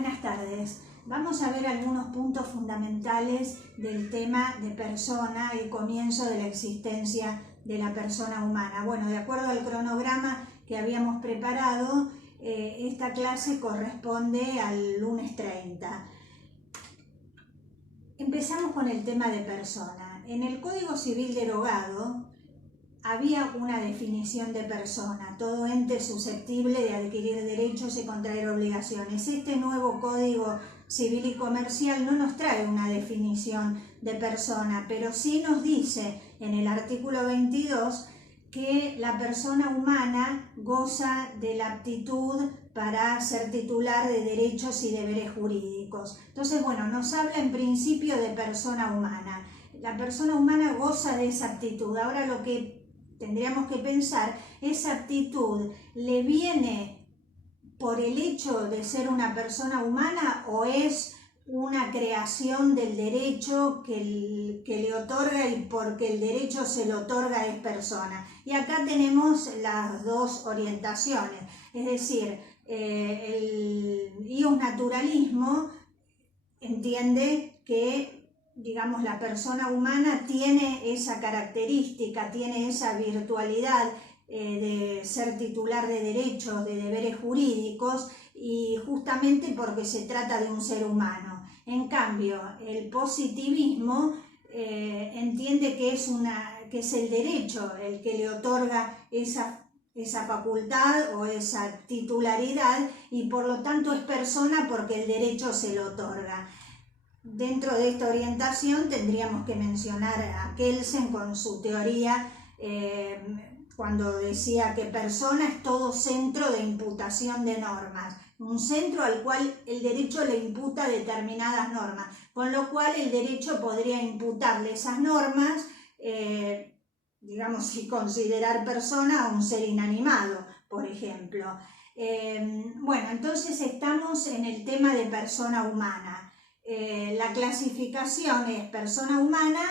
Buenas tardes. Vamos a ver algunos puntos fundamentales del tema de persona, el comienzo de la existencia de la persona humana. Bueno, de acuerdo al cronograma que habíamos preparado, esta clase corresponde al lunes 30. Empezamos con el tema de persona. En el Código Civil derogado había una definición de persona, todo ente susceptible de adquirir derechos y contraer obligaciones. Este nuevo Código Civil y Comercial no nos trae una definición de persona, pero sí nos dice en el artículo 22 que la persona humana goza de la aptitud para ser titular de derechos y deberes jurídicos. Entonces, bueno, nos habla en principio de persona humana. La persona humana goza de esa aptitud. Ahora lo que tendríamos que pensar, ¿esa aptitud le viene por el hecho de ser una persona humana o es una creación del derecho que le otorga y porque el derecho se le otorga es persona? Y acá tenemos las dos orientaciones, es decir, el iusnaturalismo entiende que, digamos, la persona humana tiene esa característica, tiene esa virtualidad de ser titular de derechos, de deberes jurídicos, y justamente porque se trata de un ser humano. En cambio, el positivismo entiende que es el derecho el que le otorga esa facultad o esa titularidad, y por lo tanto es persona porque el derecho se lo otorga. Dentro de esta orientación tendríamos que mencionar a Kelsen con su teoría cuando decía que persona es todo centro de imputación de normas, un centro al cual el derecho le imputa determinadas normas, con lo cual el derecho podría imputarle esas normas, digamos, y considerar persona a un ser inanimado, por ejemplo. Bueno, entonces estamos en el tema de persona humana. La clasificación es persona humana.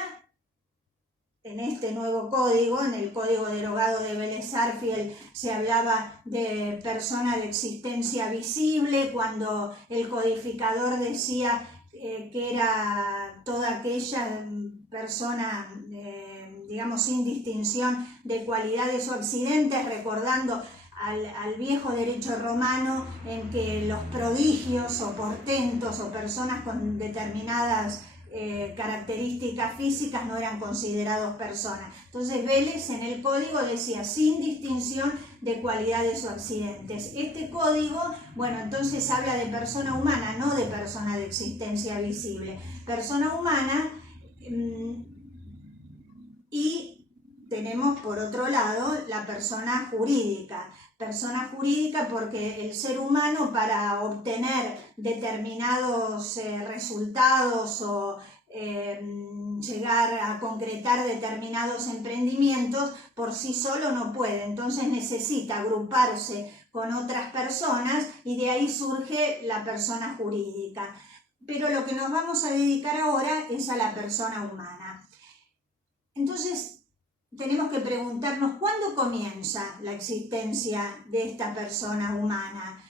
En este nuevo código, en el código derogado de Vélez-Sarsfield, se hablaba de persona de existencia visible, cuando el codificador decía que era toda aquella persona, digamos, sin distinción de cualidades o accidentes, recordando al viejo derecho romano en que los prodigios o portentos o personas con determinadas características físicas no eran considerados personas. Entonces Vélez en el código decía sin distinción de cualidades o accidentes. Este código, bueno, entonces habla de persona humana, no de persona de existencia visible. Persona humana, y tenemos por otro lado la persona jurídica. Persona jurídica porque el ser humano, para obtener determinados resultados o llegar a concretar determinados emprendimientos, por sí solo no puede. Entonces necesita agruparse con otras personas y de ahí surge la persona jurídica. Pero lo que nos vamos a dedicar ahora es a la persona humana. Entonces, tenemos que preguntarnos cuándo comienza la existencia de esta persona humana.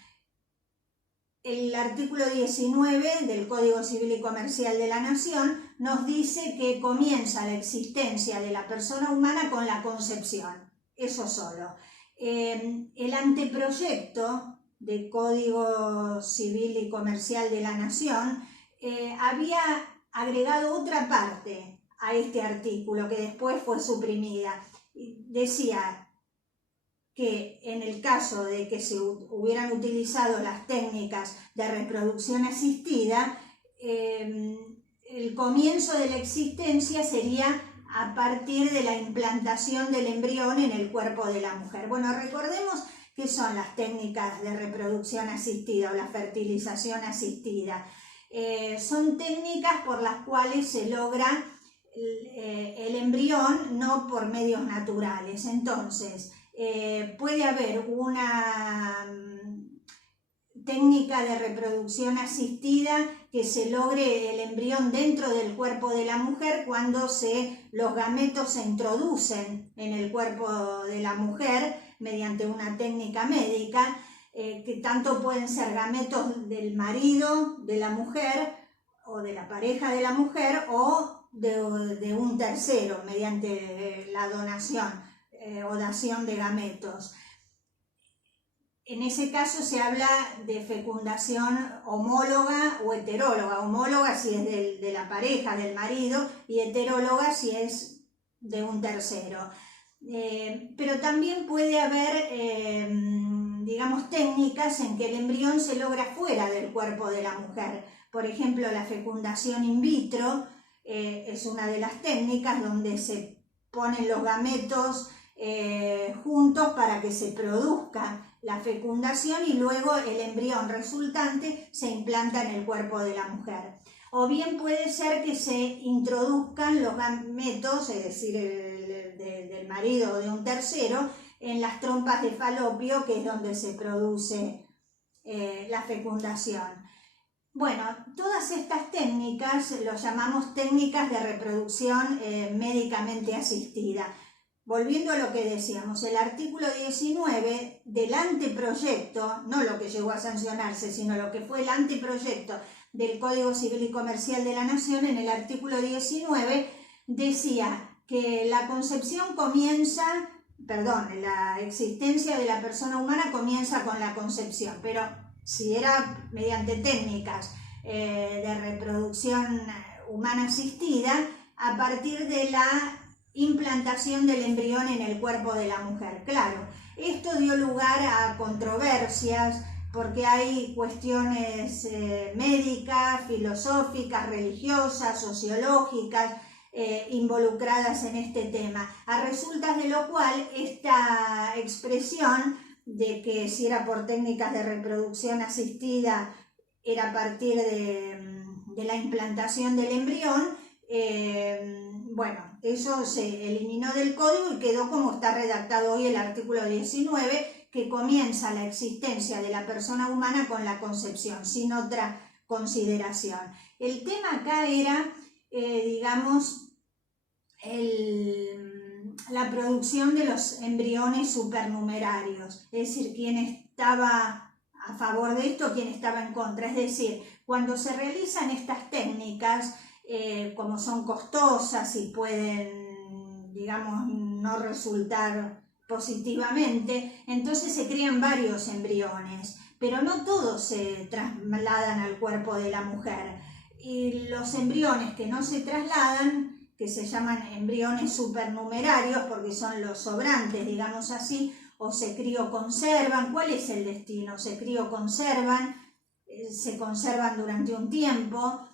El artículo 19 del Código Civil y Comercial de la Nación nos dice que comienza la existencia de la persona humana con la concepción, eso solo. El anteproyecto del Código Civil y Comercial de la Nación había agregado otra parte a este artículo, que después fue suprimida. Decía que en el caso de que se hubieran utilizado las técnicas de reproducción asistida, el comienzo de la existencia sería a partir de la implantación del embrión en el cuerpo de la mujer. Bueno, recordemos qué son las técnicas de reproducción asistida o la fertilización asistida. Son técnicas por las cuales se logra el embrión no por medios naturales. Entonces, puede haber una técnica de reproducción asistida que se logre el embrión dentro del cuerpo de la mujer cuando los gametos se introducen en el cuerpo de la mujer mediante una técnica médica. que tanto pueden ser gametos del marido de la mujer o de la pareja de la mujer o de un tercero mediante la donación o dación de gametos. En ese caso se habla de fecundación homóloga o heteróloga. Homóloga si es de la pareja, del marido, y heteróloga si es de un tercero. Pero también puede haber, digamos, técnicas en que el embrión se logra fuera del cuerpo de la mujer. Por ejemplo, la fecundación in vitro es una de las técnicas donde se ponen los gametos juntos para que se produzca la fecundación y luego el embrión resultante se implanta en el cuerpo de la mujer. O bien puede ser que se introduzcan los gametos, es decir, del marido o de un tercero, en las trompas de falopio, que es donde se produce la fecundación. Bueno, todas estas técnicas los llamamos técnicas de reproducción médicamente asistida. Volviendo a lo que decíamos, el artículo 19 del anteproyecto, no lo que llegó a sancionarse, sino lo que fue el anteproyecto del Código Civil y Comercial de la Nación, en el artículo 19 decía que la existencia de la persona humana comienza con la concepción, pero si era mediante técnicas de reproducción humana asistida, a partir de la implantación del embrión en el cuerpo de la mujer. Claro, esto dio lugar a controversias porque hay cuestiones médicas, filosóficas, religiosas, sociológicas involucradas en este tema. A resultas de lo cual esta expresión de que si era por técnicas de reproducción asistida era a partir de la implantación del embrión, bueno, eso se eliminó del código y quedó como está redactado hoy el artículo 19, que comienza la existencia de la persona humana con la concepción, sin otra consideración. El tema acá era, digamos, la producción de los embriones supernumerarios, es decir, quién estaba a favor de esto, quién estaba en contra. Es decir, cuando se realizan estas técnicas, como son costosas y pueden, digamos, no resultar positivamente, entonces se crean varios embriones, pero no todos se trasladan al cuerpo de la mujer. Y los embriones que no se trasladan, que se llaman embriones supernumerarios porque son los sobrantes, digamos así, o se crioconservan. ¿Cuál es el destino? Se crioconservan, se conservan durante un tiempo,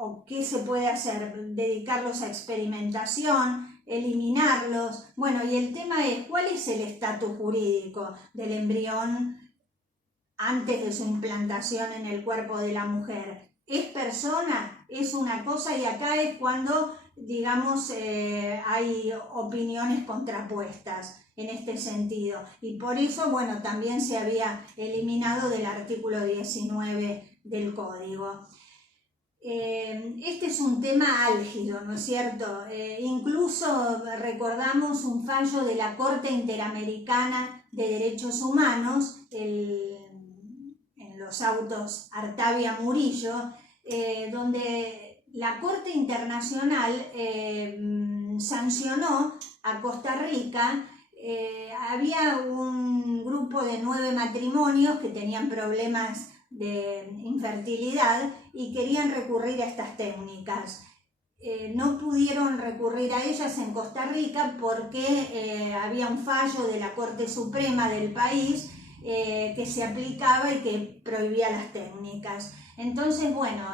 o qué se puede hacer, dedicarlos a experimentación, eliminarlos. Bueno, y el tema es, ¿cuál es el estatus jurídico del embrión antes de su implantación en el cuerpo de la mujer? ¿Es persona? ¿Es una cosa? Y acá es cuando, digamos, hay opiniones contrapuestas en este sentido. Y por eso, bueno, también se había eliminado del artículo 19 del Código. Este es un tema álgido, ¿no es cierto? Incluso recordamos un fallo de la Corte Interamericana de Derechos Humanos, en los autos Artavia Murillo, donde la Corte Internacional sancionó a Costa Rica. Había un grupo de 9 matrimonios que tenían problemas de infertilidad y querían recurrir a estas técnicas. No pudieron recurrir a ellas en Costa Rica porque había un fallo de la Corte Suprema del país que se aplicaba y que prohibía las técnicas. Entonces, bueno,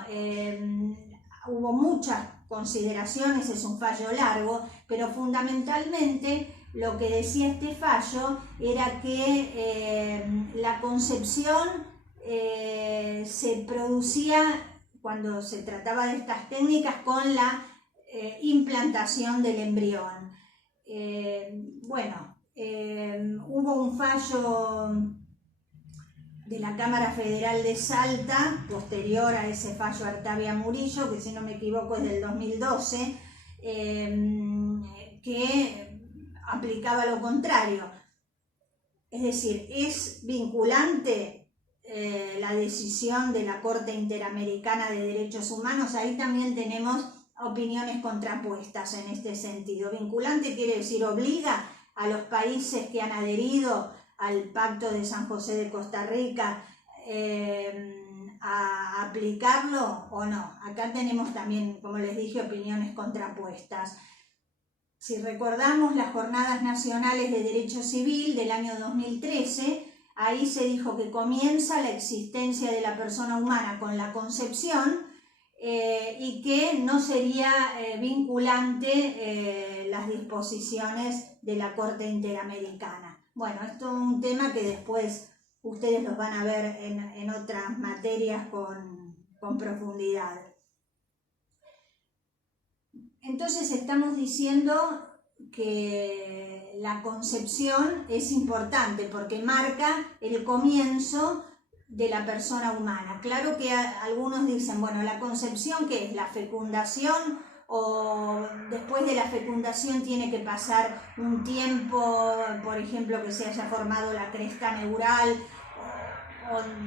hubo muchas consideraciones, es un fallo largo, pero fundamentalmente lo que decía este fallo era que la concepción se producía cuando se trataba de estas técnicas con la implantación del embrión. Hubo un fallo de la Cámara Federal de Salta, posterior a ese fallo Artavia Murillo, que si no me equivoco es del 2012, que aplicaba lo contrario. Es decir, ¿es vinculante la decisión de la Corte Interamericana de Derechos Humanos? Ahí también tenemos opiniones contrapuestas en este sentido. Vinculante quiere decir obliga a los países que han adherido al Pacto de San José de Costa Rica a aplicarlo o no. Acá tenemos también, como les dije, opiniones contrapuestas. Si recordamos las Jornadas Nacionales de Derecho Civil del año 2013, ahí se dijo que comienza la existencia de la persona humana con la concepción y que no sería vinculante las disposiciones de la Corte Interamericana. Bueno, esto es un tema que después ustedes los van a ver en otras materias con profundidad. Entonces estamos diciendo que la concepción es importante porque marca el comienzo de la persona humana. Claro que algunos dicen, bueno, la concepción, ¿qué es? ¿La fecundación? O después de la fecundación tiene que pasar un tiempo, por ejemplo, que se haya formado la cresta neural.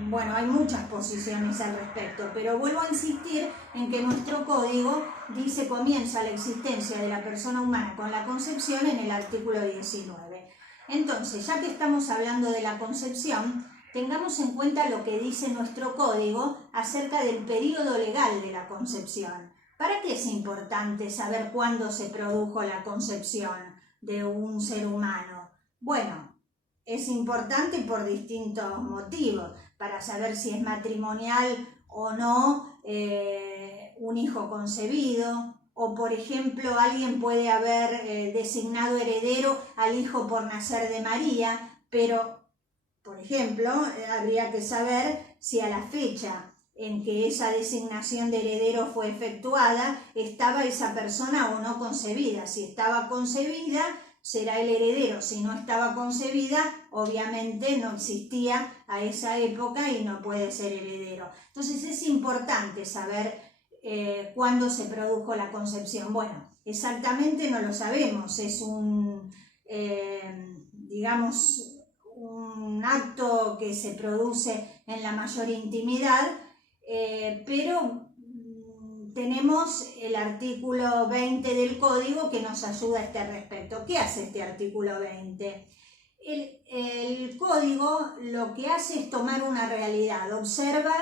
Bueno, hay muchas posiciones al respecto, pero vuelvo a insistir en que nuestro código dice comienza la existencia de la persona humana con la concepción en el artículo 19. Entonces, ya que estamos hablando de la concepción, tengamos en cuenta lo que dice nuestro código acerca del periodo legal de la concepción. ¿Para qué es importante saber cuándo se produjo la concepción de un ser humano? Bueno, es importante por distintos motivos, para saber si es matrimonial o no un hijo concebido, o por ejemplo alguien puede haber designado heredero al hijo por nacer de María, pero por ejemplo habría que saber si a la fecha en que esa designación de heredero fue efectuada estaba esa persona o no concebida. Si estaba concebida, será el heredero. Si no estaba concebida, obviamente no existía a esa época y no puede ser heredero. Entonces es importante saber cuándo se produjo la concepción. Bueno, exactamente no lo sabemos, es un acto que se produce en la mayor intimidad, pero tenemos el artículo 20 del código que nos ayuda a este respecto. ¿Qué hace este artículo 20? El código lo que hace es tomar una realidad, observa,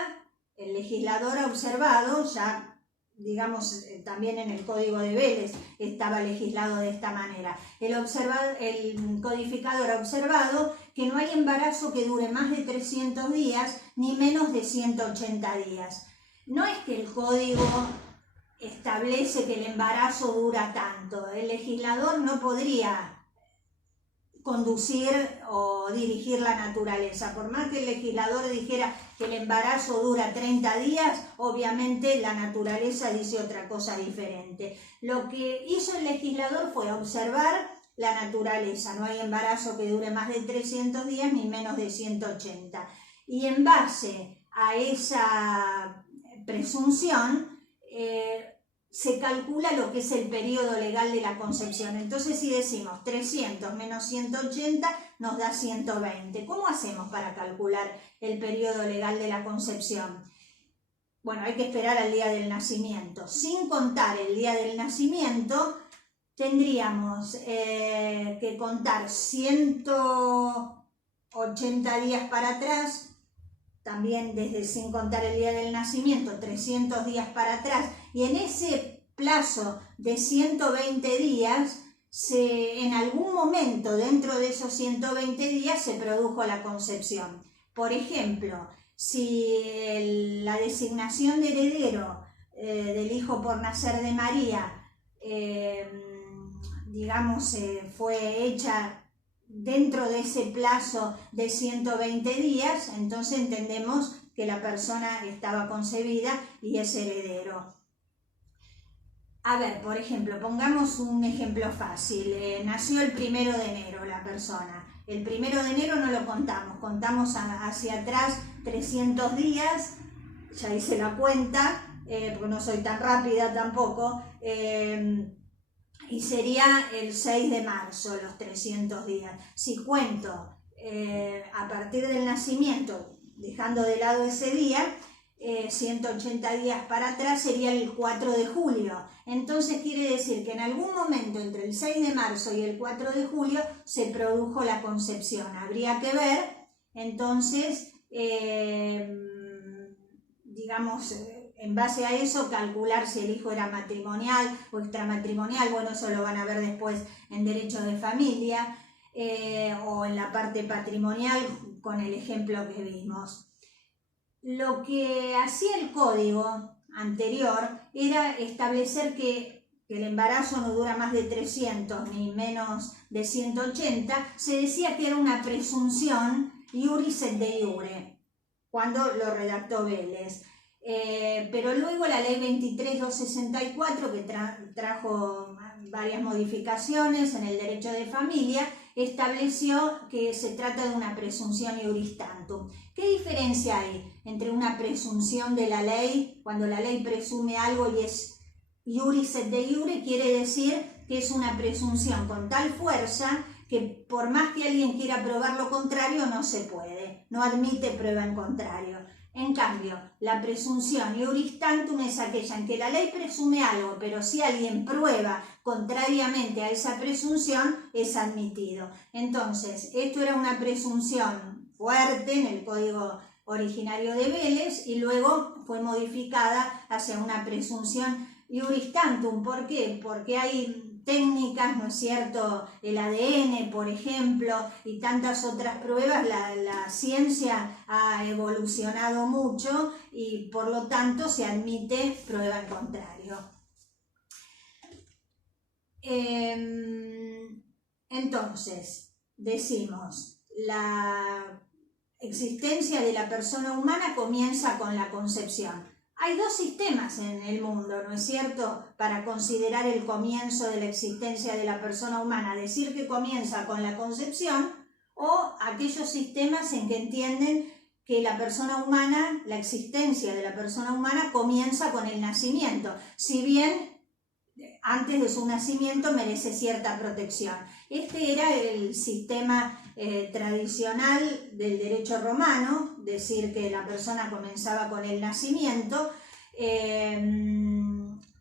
el legislador ha observado, ya digamos también en el código de Vélez estaba legislado de esta manera, el codificador ha observado que no hay embarazo que dure más de 300 días ni menos de 180 días. No es que el código establece que el embarazo dura tanto. El legislador no podría conducir o dirigir la naturaleza. Por más que el legislador dijera que el embarazo dura 30 días, obviamente la naturaleza dice otra cosa diferente. Lo que hizo el legislador fue observar la naturaleza. No hay embarazo que dure más de 300 días ni menos de 180. Y en base a esa presunción, se calcula lo que es el periodo legal de la concepción. Entonces, si decimos 300 menos 180 nos da 120. ¿Cómo hacemos para calcular el periodo legal de la concepción? Bueno, hay que esperar al día del nacimiento. Sin contar el día del nacimiento, tendríamos que contar 180 días para atrás, también desde sin contar el día del nacimiento, 300 días para atrás, y en ese plazo de 120 días, en algún momento dentro de esos 120 días se produjo la concepción. Por ejemplo, si la designación de heredero del hijo por nacer de María, fue hecha dentro de ese plazo de 120 días, entonces entendemos que la persona estaba concebida y es heredero. A ver, por ejemplo, pongamos un ejemplo fácil. Nació el 1 de enero la persona. El 1 de enero no lo contamos hacia atrás 300 días, ya hice la cuenta, porque no soy tan rápida tampoco, y sería el 6 de marzo los 300 días. Si cuento a partir del nacimiento, dejando de lado ese día, 180 días para atrás sería el 4 de julio. Entonces quiere decir que en algún momento entre el 6 de marzo y el 4 de julio se produjo la concepción. Habría que ver, entonces, digamos, en base a eso, calcular si el hijo era matrimonial o extramatrimonial. Bueno, eso lo van a ver después en derecho de familia o en la parte patrimonial con el ejemplo que vimos. Lo que hacía el código anterior era establecer que el embarazo no dura más de 300 ni menos de 180. Se decía que era una presunción iuris et de iure, cuando lo redactó Vélez. Pero luego la ley 23.264, que trajo varias modificaciones en el derecho de familia, estableció que se trata de una presunción iuris tantum. ¿Qué diferencia hay entre una presunción de la ley, cuando la ley presume algo y es iuris et de iure? Quiere decir que es una presunción con tal fuerza que por más que alguien quiera probar lo contrario, no se puede, no admite prueba en contrario. En cambio, la presunción iuris tantum es aquella en que la ley presume algo, pero si alguien prueba contrariamente a esa presunción, es admitido. Entonces, esto era una presunción fuerte en el código originario de Vélez y luego fue modificada hacia una presunción iuris tantum. ¿Por qué? Porque hay técnicas, ¿no es cierto?, el ADN, por ejemplo, y tantas otras pruebas. La ciencia ha evolucionado mucho y por lo tanto se admite prueba en contrario. Entonces, decimos, la existencia de la persona humana comienza con la concepción. Hay dos sistemas en el mundo, ¿no es cierto?, para considerar el comienzo de la existencia de la persona humana. Decir que comienza con la concepción, o aquellos sistemas en que entienden que la persona humana, la existencia de la persona humana comienza con el nacimiento, si bien antes de su nacimiento merece cierta protección. Este era el sistema tradicional del derecho romano, decir que la persona comenzaba con el nacimiento,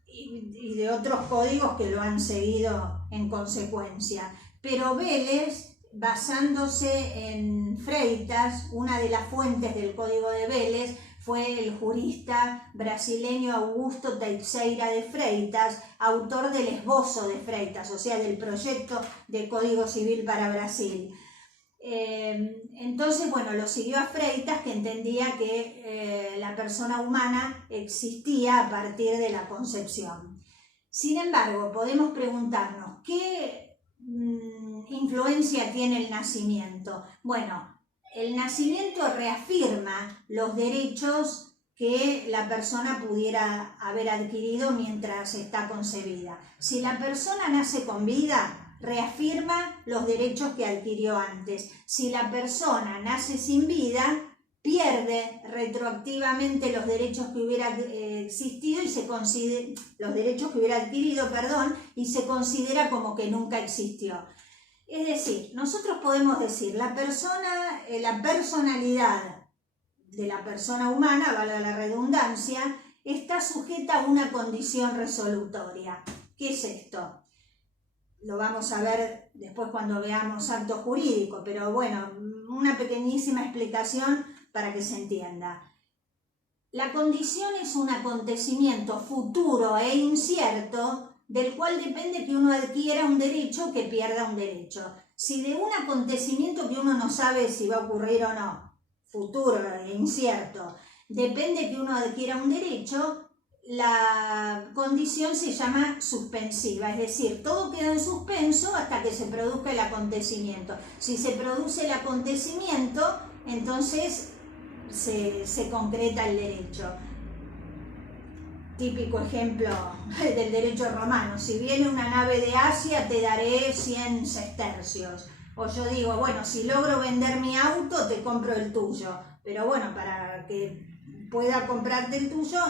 y de otros códigos que lo han seguido en consecuencia. Pero Vélez, basándose en Freitas, una de las fuentes del código de Vélez fue el jurista brasileño Augusto Teixeira de Freitas, autor del esbozo de Freitas, o sea, del proyecto de Código Civil para Brasil. Entonces, bueno, lo siguió a Freitas, que entendía que la persona humana existía a partir de la concepción. Sin embargo, podemos preguntarnos, ¿qué influencia tiene el nacimiento? Bueno, el nacimiento reafirma los derechos que la persona pudiera haber adquirido mientras está concebida. Si la persona nace con vida, reafirma los derechos que adquirió antes. Si la persona nace sin vida, pierde retroactivamente los derechos que hubiera existido y los derechos que hubiera adquirido, y se considera como que nunca existió. Es decir, nosotros podemos decir, la personalidad de la persona humana, valga la redundancia, está sujeta a una condición resolutoria. ¿Qué es esto? Lo vamos a ver después cuando veamos acto jurídico, pero bueno, una pequeñísima explicación para que se entienda. La condición es un acontecimiento futuro e incierto del cual depende que uno adquiera un derecho o que pierda un derecho. Si de un acontecimiento que uno no sabe si va a ocurrir o no, futuro e incierto, depende que uno adquiera un derecho, la condición se llama suspensiva, es decir, todo queda en suspenso hasta que se produzca el acontecimiento. Si se produce el acontecimiento, entonces se concreta el derecho. Típico ejemplo del derecho romano: si viene una nave de Asia te daré 100 sestercios. O yo digo, bueno, si logro vender mi auto te compro el tuyo. Pero bueno, para que pueda comprarte el tuyo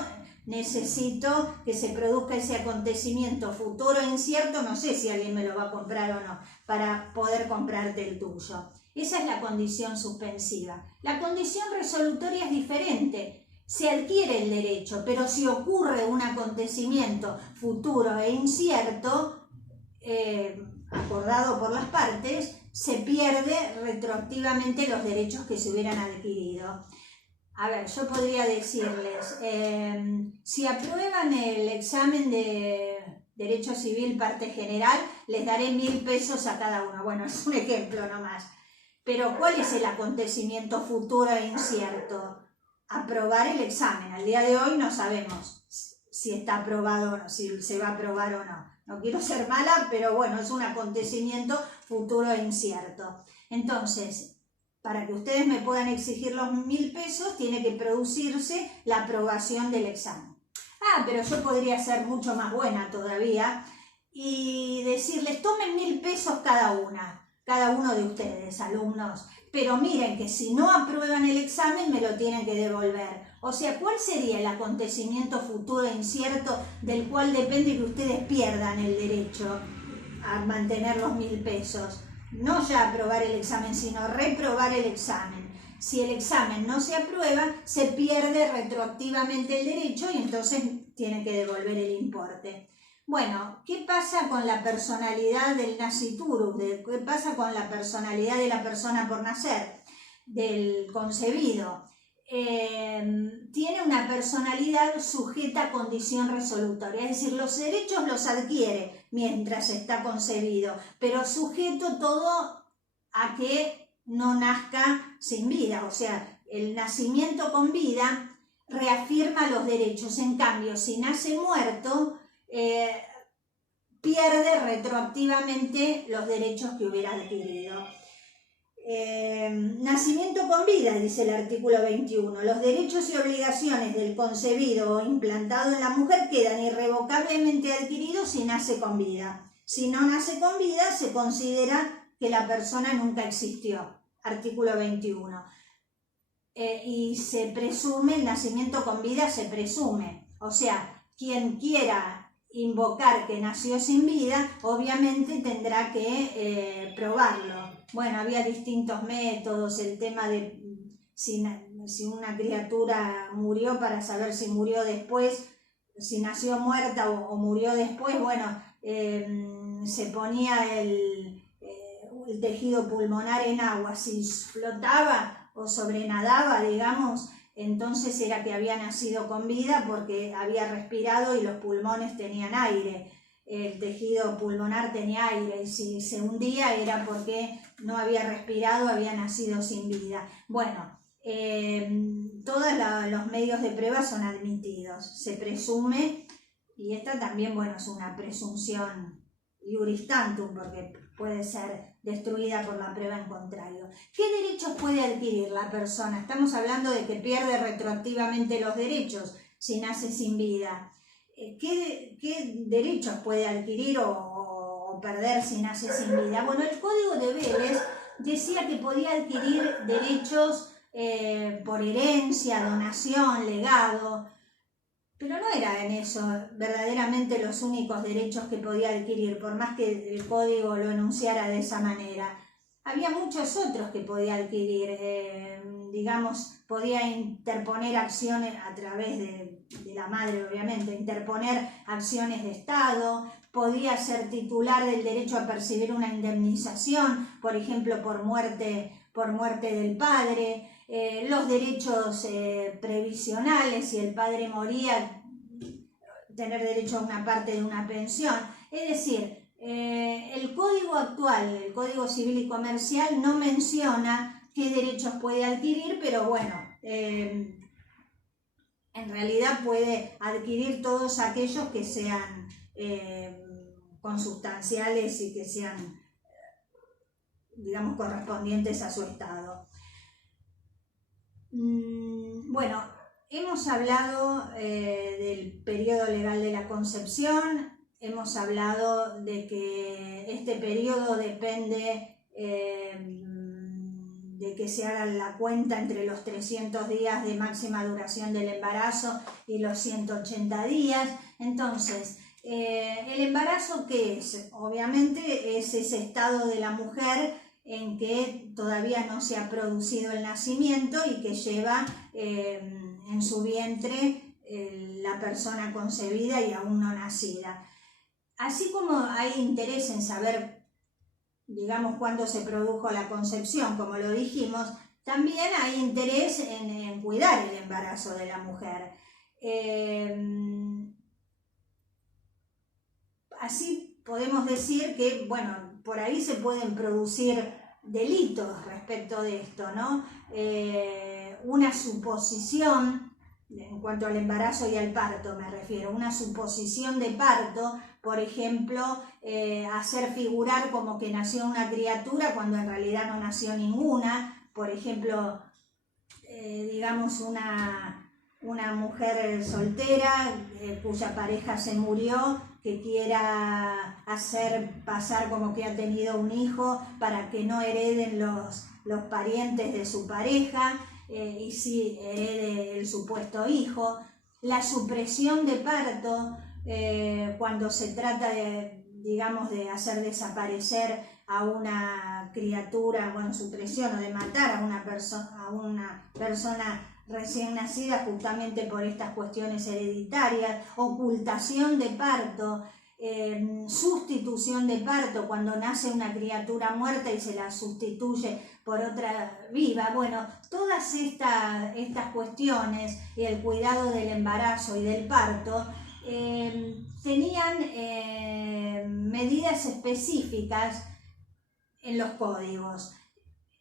necesito que se produzca ese acontecimiento futuro e incierto, no sé si alguien me lo va a comprar o no, para poder comprarte el tuyo. Esa es la condición suspensiva. La condición resolutoria es diferente. Se adquiere el derecho, pero si ocurre un acontecimiento futuro e incierto, acordado por las partes, se pierde retroactivamente los derechos que se hubieran adquirido. A ver, yo podría decirles, si aprueban el examen de Derecho Civil parte general, les daré 1.000 pesos a cada uno. Bueno, es un ejemplo nomás. Pero ¿cuál es el acontecimiento futuro e incierto? Aprobar el examen. Al día de hoy no sabemos si está aprobado o no, si se va a aprobar o no. No quiero ser mala, pero bueno, es un acontecimiento futuro e incierto. Entonces, para que ustedes me puedan exigir los 1.000 pesos, tiene que producirse la aprobación del examen. Pero yo podría ser mucho más buena todavía y decirles, tomen 1.000 pesos cada uno de ustedes, alumnos, pero miren que si no aprueban el examen me lo tienen que devolver. O sea, ¿cuál sería el acontecimiento futuro e incierto del cual depende que ustedes pierdan el derecho a mantener los 1.000 pesos? No ya aprobar el examen, sino reprobar el examen. Si el examen no se aprueba, se pierde retroactivamente el derecho y entonces tienen que devolver el importe. Bueno, ¿qué pasa con la personalidad del nasciturus? ¿Qué pasa con la personalidad de la persona por nacer, del concebido? Tiene una personalidad sujeta a condición resolutoria, es decir, los derechos los adquiere mientras está concebido, pero sujeto todo a que no nazca sin vida, o sea, el nacimiento con vida reafirma los derechos, en cambio, si nace muerto, pierde retroactivamente los derechos que hubiera adquirido. Nacimiento con vida, dice el artículo 21. Los derechos y obligaciones del concebido o implantado en la mujer quedan irrevocablemente adquiridos si nace con vida. Si no nace con vida, se considera que la persona nunca existió. Artículo 21. Y se presume, el nacimiento con vida se presume. O sea, quien quiera invocar que nació sin vida, obviamente tendrá que probarlo. Bueno, había distintos métodos, el tema de si una criatura murió para saber si murió después, si nació muerta o murió después, bueno, se ponía el tejido pulmonar en agua, si flotaba o sobrenadaba, digamos, entonces era que había nacido con vida porque había respirado y los pulmones tenían aire, el tejido pulmonar tenía aire, y si se hundía era porque no había respirado, había nacido sin vida. Bueno, todos los medios de prueba son admitidos, se presume, y esta también, bueno, es una presunción iuris tantum, porque puede ser destruida por la prueba en contrario. ¿Qué derechos puede adquirir la persona? Estamos hablando de que pierde retroactivamente los derechos si nace sin vida. ¿Qué derechos puede adquirir o perder si nace sin vida? Bueno, el Código de Vélez decía que podía adquirir derechos por herencia, donación, legado, pero no eran eso verdaderamente los únicos derechos que podía adquirir, por más que el código lo enunciara de esa manera. Había muchos otros que podía adquirir, digamos, podía interponer acciones a través de la madre, obviamente, interponer acciones de Estado, podía ser titular del derecho a percibir una indemnización, por ejemplo, por muerte del padre, los derechos previsionales, si el padre moría, tener derecho a una parte de una pensión. Es decir, el código actual, el Código Civil y Comercial, no menciona qué derechos puede adquirir, pero bueno, en realidad puede adquirir todos aquellos que sean consustanciales y que sean, digamos, correspondientes a su estado. Bueno, hemos hablado del periodo legal de la concepción, hemos hablado de que este periodo depende de que se haga la cuenta entre los 300 días de máxima duración del embarazo y los 180 días. Entonces, ¿el embarazo qué es? Obviamente es ese estado de la mujer en que todavía no se ha producido el nacimiento y que lleva en su vientre la persona concebida y aún no nacida. Así como hay interés en saber, digamos, cuándo se produjo la concepción, como lo dijimos, también hay interés en cuidar el embarazo de la mujer. Así podemos decir que, bueno, por ahí se pueden producir delitos respecto de esto, ¿no? Una suposición, en cuanto al embarazo y al parto me refiero, una suposición de parto, por ejemplo, hacer figurar como que nació una criatura cuando en realidad no nació ninguna, por ejemplo, digamos una mujer soltera cuya pareja se murió, que quiera hacer pasar como que ha tenido un hijo para que no hereden los parientes de su pareja y sí herede el supuesto hijo. La supresión de parto, cuando se trata de, digamos, de hacer desaparecer a una criatura, bueno, supresión o de matar a una persona recién nacida justamente por estas cuestiones hereditarias, ocultación de parto, sustitución de parto, cuando nace una criatura muerta y se la sustituye por otra viva. Bueno, todas estas cuestiones y el cuidado del embarazo y del parto tenían medidas específicas en los códigos.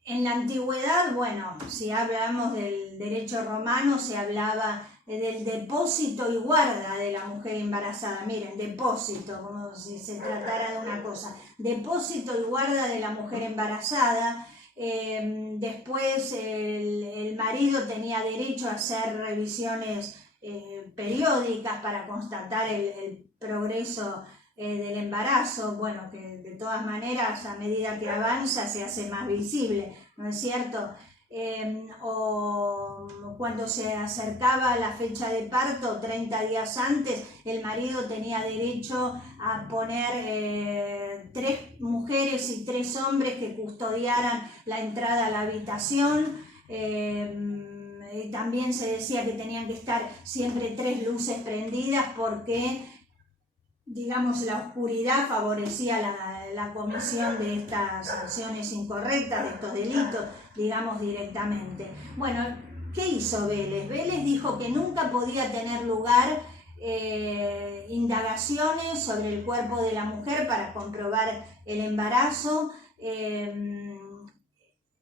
En la antigüedad, bueno, si hablamos del derecho romano, se hablaba del depósito y guarda de la mujer embarazada. Miren, depósito, como si se tratara de una cosa. Depósito y guarda de la mujer embarazada. Después el marido tenía derecho a hacer revisiones periódicas para constatar el progreso del embarazo, bueno, que de todas maneras a medida que avanza se hace más visible, ¿no es cierto? O cuando se acercaba la fecha de parto, 30 días antes, el marido tenía derecho a poner 3 mujeres y 3 hombres que custodiaran la entrada a la habitación. Y también se decía que tenían que estar siempre 3 luces prendidas porque, digamos, la oscuridad favorecía la comisión de estas acciones incorrectas, de estos delitos, digamos, directamente. Bueno, ¿qué hizo Vélez? Vélez dijo que nunca podía tener lugar indagaciones sobre el cuerpo de la mujer para comprobar el embarazo,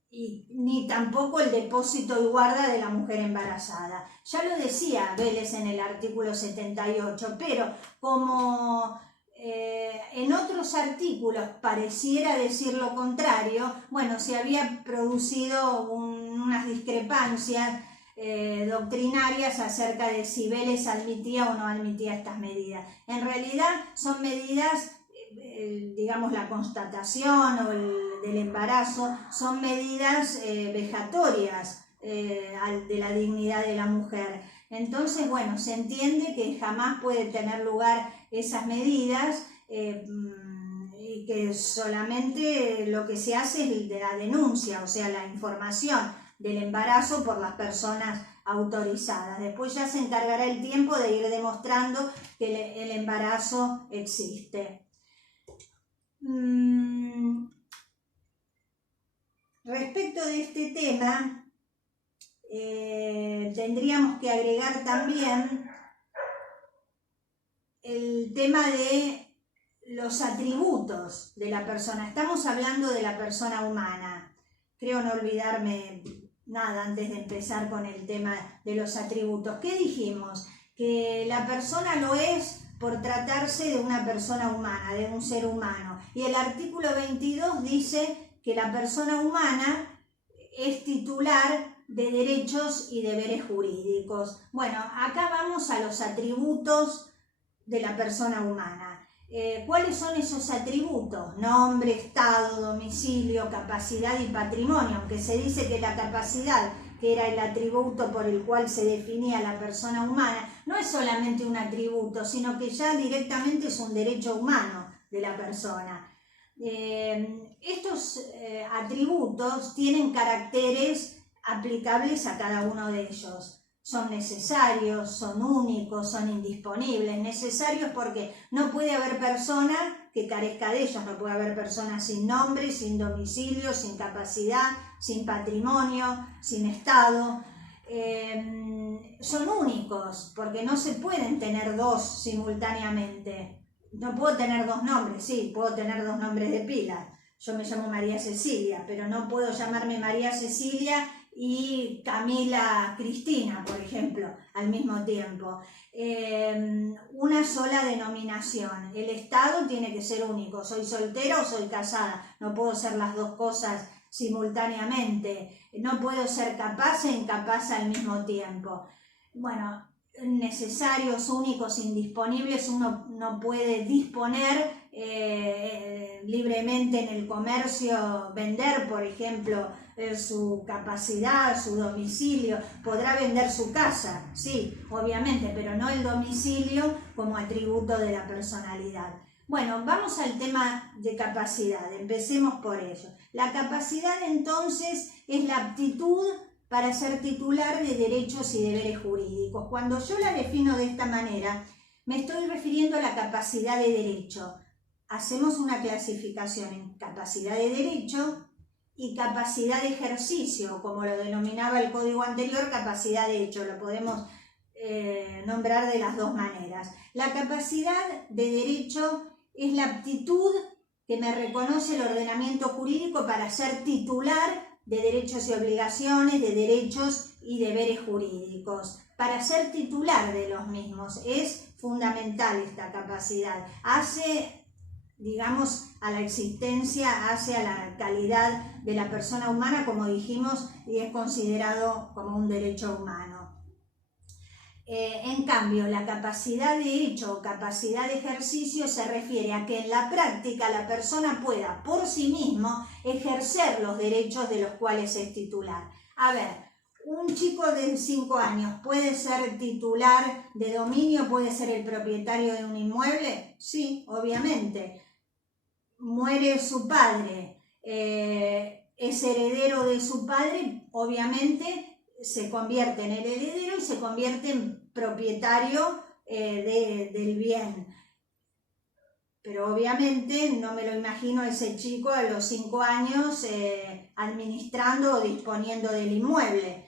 ni tampoco el depósito y guarda de la mujer embarazada. Ya lo decía Vélez en el artículo 78, pero como en otros artículos pareciera decir lo contrario, bueno, se había producido unas discrepancias doctrinarias acerca de si Vélez admitía o no admitía estas medidas. En realidad son medidas, digamos, la constatación o del embarazo son medidas vejatorias de la dignidad de la mujer. Entonces, bueno, se entiende que jamás puede tener lugar esas medidas y que solamente lo que se hace es la denuncia, o sea, la información del embarazo por las personas autorizadas. Después ya se encargará el tiempo de ir demostrando que el embarazo existe. Respecto de este tema, tendríamos que agregar también el tema de los atributos de la persona. Estamos hablando de la persona humana. Creo no olvidarme nada antes de empezar con el tema de los atributos. ¿Qué dijimos? Que la persona lo es por tratarse de una persona humana, de un ser humano. Y el artículo 22 dice que la persona humana es titular de derechos y deberes jurídicos. Bueno, acá vamos a los atributos de la persona humana. ¿Cuáles son esos atributos? Nombre, estado, domicilio, capacidad y patrimonio, aunque se dice que la capacidad, que era el atributo por el cual se definía la persona humana, no es solamente un atributo, sino que ya directamente es un derecho humano de la persona. Estos atributos tienen caracteres aplicables a cada uno de ellos. Son necesarios, son únicos, son indisponibles. Necesarios porque no puede haber persona que carezca de ellos, no puede haber persona sin nombre, sin domicilio, sin capacidad, sin patrimonio, sin estado. Son únicos porque no se pueden tener dos simultáneamente. No puedo tener dos nombres, sí, puedo tener dos nombres de pila. Yo me llamo María Cecilia, pero no puedo llamarme María Cecilia y Camila Cristina, por ejemplo, al mismo tiempo. Una sola denominación. El estado tiene que ser único. Soy soltera o soy casada. No puedo ser las dos cosas simultáneamente. No puedo ser capaz e incapaz al mismo tiempo. Bueno, necesarios, únicos, indisponibles. Uno no puede disponer libremente en el comercio, vender, por ejemplo, su capacidad, su domicilio. Podrá vender su casa, sí, obviamente, pero no el domicilio como atributo de la personalidad. Bueno, vamos al tema de capacidad, empecemos por ello. La capacidad entonces es la aptitud para ser titular de derechos y deberes jurídicos. Cuando yo la defino de esta manera, me estoy refiriendo a la capacidad de derecho. Hacemos una clasificación en capacidad de derecho y capacidad de ejercicio, como lo denominaba el código anterior, capacidad de hecho, lo podemos nombrar de las dos maneras. La capacidad de derecho es la aptitud que me reconoce el ordenamiento jurídico para ser titular de derechos y obligaciones, de derechos y deberes jurídicos. Para ser titular de los mismos es fundamental esta capacidad. Hace, digamos, a la existencia, hace a la calidad de la persona humana, como dijimos, y es considerado como un derecho humano. En cambio, la capacidad de hecho o capacidad de ejercicio se refiere a que en la práctica la persona pueda por sí mismo ejercer los derechos de los cuales es titular. A ver, un chico de 5 años puede ser titular de dominio, puede ser el propietario de un inmueble, sí, obviamente. Muere su padre, es heredero de su padre, obviamente se convierte en el heredero y se convierte en propietario del bien. Pero obviamente no me lo imagino a ese chico a los 5 años administrando o disponiendo del inmueble.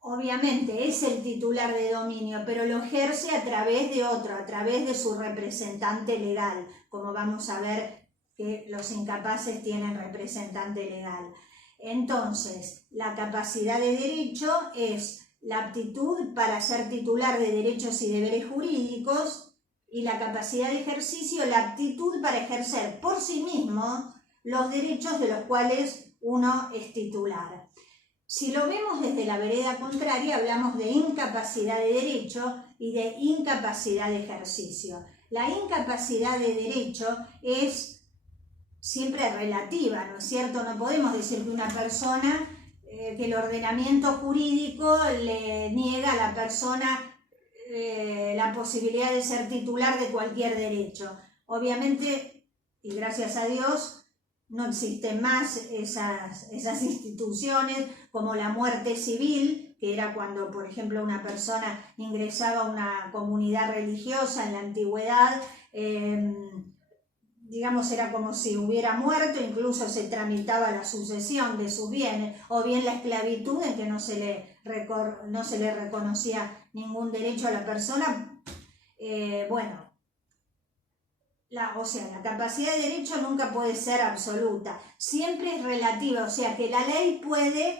Obviamente es el titular de dominio, pero lo ejerce a través de otro, a través de su representante legal, como vamos a ver que los incapaces tienen representante legal. Entonces, la capacidad de derecho es la aptitud para ser titular de derechos y deberes jurídicos, y la capacidad de ejercicio, la aptitud para ejercer por sí mismo los derechos de los cuales uno es titular. Si lo vemos desde la vereda contraria, hablamos de incapacidad de derecho y de incapacidad de ejercicio. La incapacidad de derecho es siempre relativa, ¿no es cierto? No podemos decir que una persona, que el ordenamiento jurídico le niega a la persona la posibilidad de ser titular de cualquier derecho. Obviamente, y gracias a Dios, no existen más esas instituciones como la muerte civil, que era cuando, por ejemplo, una persona ingresaba a una comunidad religiosa en la antigüedad, digamos, era como si hubiera muerto, incluso se tramitaba la sucesión de sus bienes, o bien la esclavitud, en que no se le reconocía ningún derecho a la persona. La capacidad de derecho nunca puede ser absoluta, siempre es relativa, o sea que la ley puede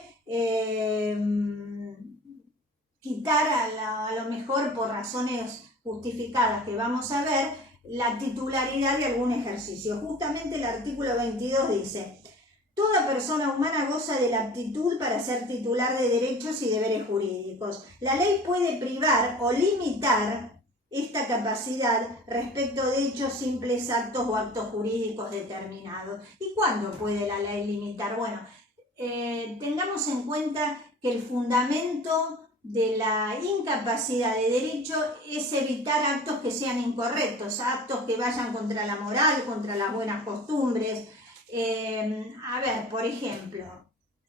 quitar a lo mejor por razones justificadas que vamos a ver, la titularidad de algún ejercicio. Justamente el artículo 22 dice: toda persona humana goza de la aptitud para ser titular de derechos y deberes jurídicos. La ley puede privar o limitar esta capacidad respecto de hechos simples, actos o actos jurídicos determinados. ¿Y cuándo puede la ley limitar? Bueno, tengamos en cuenta que el fundamento de la incapacidad de derecho es evitar actos que sean incorrectos, actos que vayan contra la moral, contra las buenas costumbres. A ver, por ejemplo,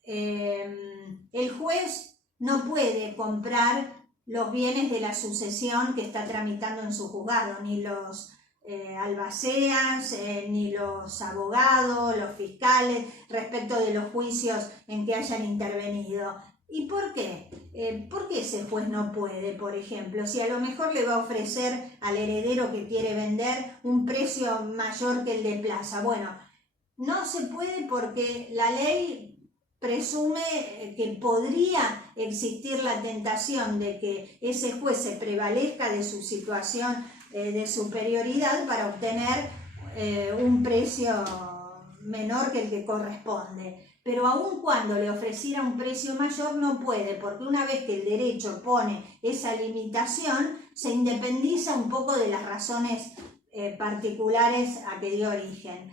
el juez no puede comprar los bienes de la sucesión que está tramitando en su juzgado, ni los albaceas, ni los abogados, los fiscales, respecto de los juicios en que hayan intervenido. ¿Y por qué? ¿Por qué ese juez no puede, por ejemplo? Si a lo mejor le va a ofrecer al heredero que quiere vender un precio mayor que el de plaza. Bueno, no se puede porque la ley presume que podría existir la tentación de que ese juez se prevalezca de su situación de superioridad para obtener un precio menor que el que corresponde. Pero aun cuando le ofreciera un precio mayor no puede, porque una vez que el derecho pone esa limitación, se independiza un poco de las razones particulares a que dio origen.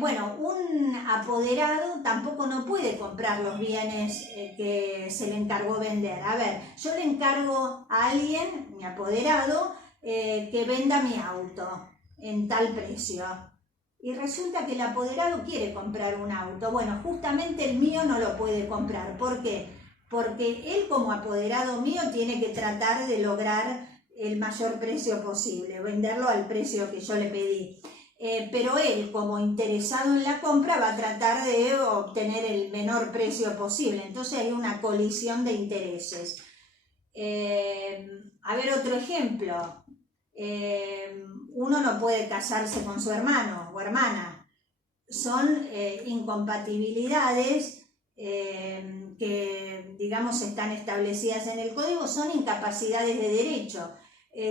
Bueno, un apoderado tampoco no puede comprar los bienes que se le encargó vender. A ver, yo le encargo a alguien, mi apoderado, que venda mi auto en tal precio. Y resulta que el apoderado quiere comprar un auto. Bueno, justamente el mío no lo puede comprar. ¿Por qué? Porque él como apoderado mío tiene que tratar de lograr el mayor precio posible, venderlo al precio que yo le pedí. Pero él, como interesado en la compra, va a tratar de obtener el menor precio posible. Entonces hay una colisión de intereses. A ver, otro ejemplo. Uno no puede casarse con su hermano o hermana. Son incompatibilidades que, digamos, están establecidas en el código, son incapacidades de derecho.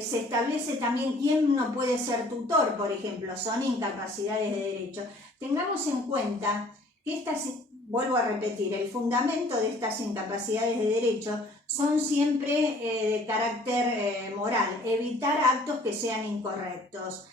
Se establece también quién no puede ser tutor, por ejemplo, son incapacidades de derecho. Tengamos en cuenta que vuelvo a repetir, el fundamento de estas incapacidades de derecho son siempre de carácter moral, evitar actos que sean incorrectos.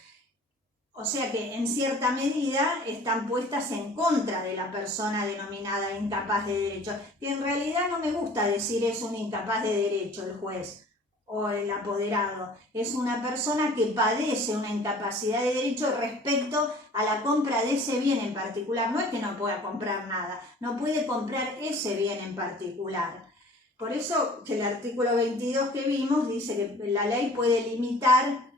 O sea que en cierta medida están puestas en contra de la persona denominada incapaz de derecho, que en realidad no me gusta decir es un incapaz de derecho el juez o el apoderado, es una persona que padece una incapacidad de derecho respecto a la compra de ese bien en particular. No es que no pueda comprar nada, no puede comprar ese bien en particular. Por eso que el artículo 22 que vimos dice que la ley puede limitar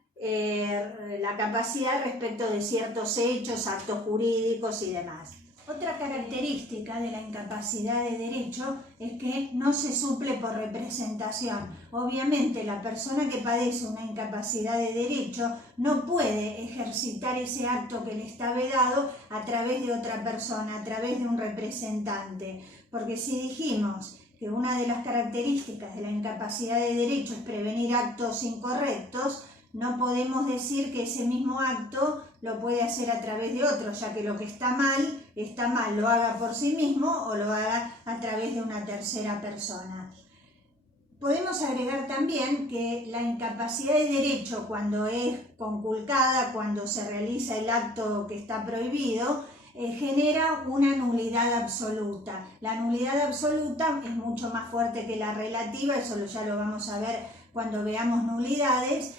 la capacidad respecto de ciertos hechos, actos jurídicos y demás. Otra característica de la incapacidad de derecho es que no se suple por representación. Obviamente la persona que padece una incapacidad de derecho no puede ejercitar ese acto que le está vedado a través de otra persona, a través de un representante. Porque si dijimos que una de las características de la incapacidad de derecho es prevenir actos incorrectos, no podemos decir que ese mismo acto lo puede hacer a través de otro, ya que lo que está mal, lo haga por sí mismo o lo haga a través de una tercera persona. Podemos agregar también que la incapacidad de derecho, cuando es conculcada, cuando se realiza el acto que está prohibido, genera una nulidad absoluta. La nulidad absoluta es mucho más fuerte que la relativa, eso ya lo vamos a ver cuando veamos nulidades,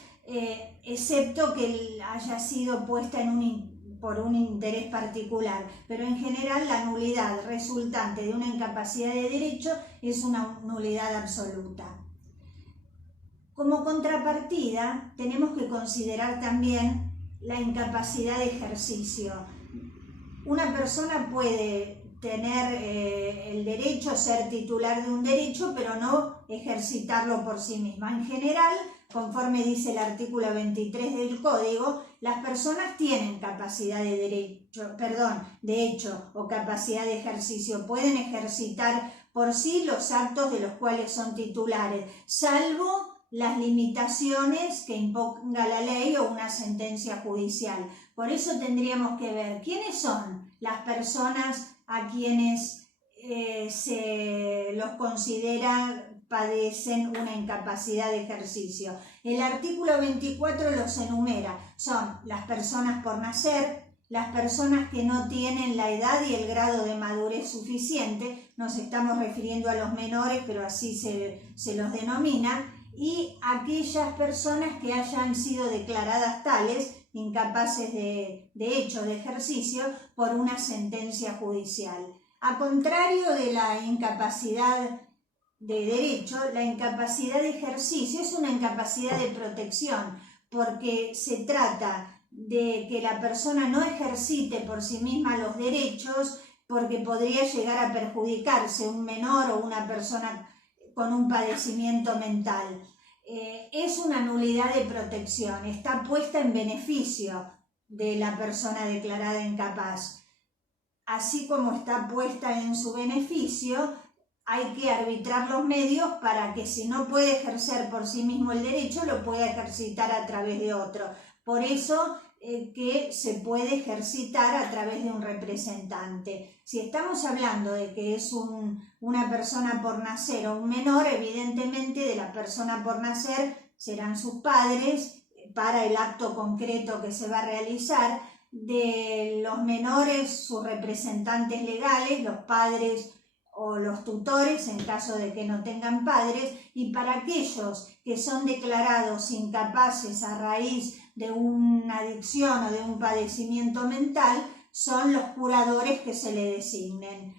excepto que haya sido puesta por un interés particular, pero en general la nulidad resultante de una incapacidad de derecho es una nulidad absoluta. Como contrapartida, tenemos que considerar también la incapacidad de ejercicio. Una persona puede tener el derecho a ser titular de un derecho, pero no ejercitarlo por sí misma. En general, conforme dice el artículo 23 del Código, las personas tienen capacidad de hecho o capacidad de ejercicio. Pueden ejercitar por sí los actos de los cuales son titulares, salvo las limitaciones que imponga la ley o una sentencia judicial. Por eso tendríamos que ver quiénes son las personas a quienes se los considera padecen una incapacidad de ejercicio. El artículo 24 los enumera. Son las personas por nacer, las personas que no tienen la edad y el grado de madurez suficiente, nos estamos refiriendo a los menores, pero así se los denomina, y aquellas personas que hayan sido declaradas tales, incapaces de hecho, de ejercicio, por una sentencia judicial. A contrario de la incapacidad de derecho, la incapacidad de ejercicio es una incapacidad de protección, porque se trata de que la persona no ejercite por sí misma los derechos, porque podría llegar a perjudicarse un menor o una persona con un padecimiento mental. Es una nulidad de protección, está puesta en beneficio de la persona declarada incapaz. Así como está puesta en su beneficio, hay que arbitrar los medios para que si no puede ejercer por sí mismo el derecho, lo pueda ejercitar a través de otro. Por eso que se puede ejercitar a través de un representante. Si estamos hablando de que es una persona por nacer o un menor, evidentemente de la persona por nacer serán sus padres para el acto concreto que se va a realizar, de los menores sus representantes legales, los padres o los tutores en caso de que no tengan padres, y para aquellos que son declarados incapaces a raíz de una adicción o de un padecimiento mental, son los curadores que se le designen.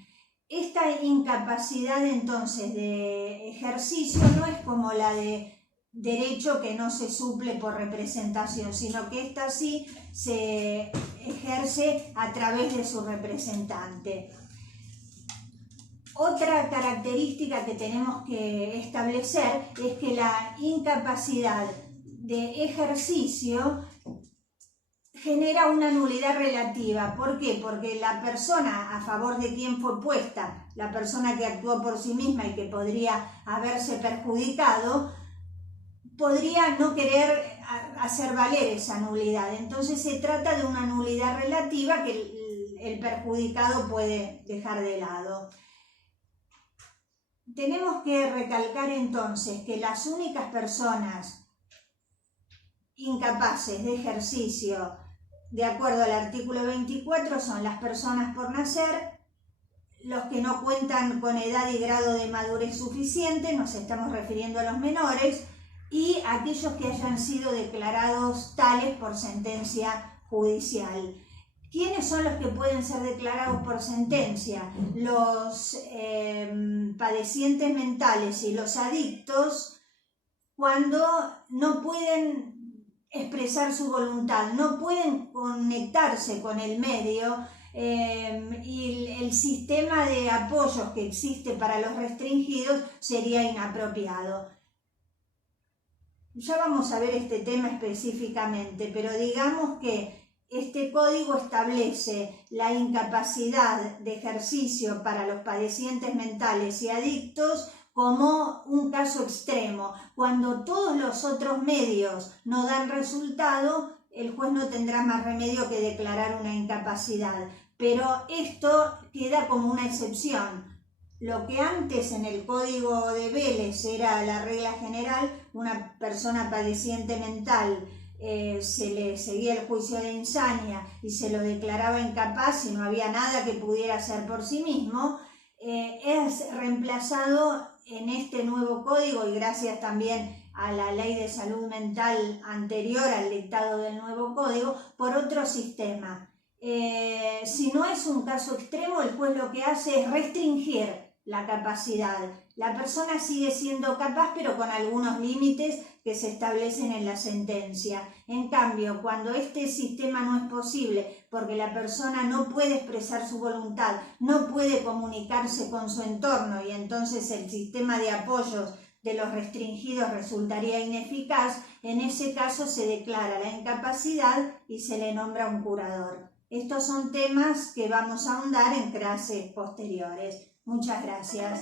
Esta incapacidad entonces de ejercicio no es como la de derecho que no se suple por representación, sino que esta sí se ejerce a través de su representante. Otra característica que tenemos que establecer es que la incapacidad de ejercicio genera una nulidad relativa. ¿Por qué? Porque la persona a favor de quien fue puesta, la persona que actuó por sí misma y que podría haberse perjudicado, podría no querer hacer valer esa nulidad. Entonces se trata de una nulidad relativa que el perjudicado puede dejar de lado. Tenemos que recalcar entonces que las únicas personas incapaces de ejercicio, de acuerdo al artículo 24, son las personas por nacer, los que no cuentan con edad y grado de madurez suficiente, nos estamos refiriendo a los menores, y aquellos que hayan sido declarados tales por sentencia judicial. ¿Quiénes son los que pueden ser declarados por sentencia? Los padecientes mentales y los adictos, cuando no pueden expresar su voluntad, no pueden conectarse con el medio, y el sistema de apoyos que existe para los restringidos sería inapropiado. Ya vamos a ver este tema específicamente, pero digamos que este código establece la incapacidad de ejercicio para los padecientes mentales y adictos como un caso extremo. Cuando todos los otros medios no dan resultado, el juez no tendrá más remedio que declarar una incapacidad. Pero esto queda como una excepción. Lo que antes en el Código de Vélez era la regla general, una persona padeciente mental se le seguía el juicio de insania y se lo declaraba incapaz y no había nada que pudiera hacer por sí mismo, es reemplazado en este nuevo código, y gracias también a la ley de salud mental anterior al dictado del nuevo código, por otro sistema. Si no es un caso extremo, el juez lo que hace es restringir la capacidad. La persona sigue siendo capaz, pero con algunos límites que se establecen en la sentencia. En cambio, cuando este sistema no es posible, porque la persona no puede expresar su voluntad, no puede comunicarse con su entorno, y entonces el sistema de apoyos de los restringidos resultaría ineficaz, en ese caso se declara la incapacidad y se le nombra un curador. Estos son temas que vamos a ahondar en clases posteriores. Muchas gracias.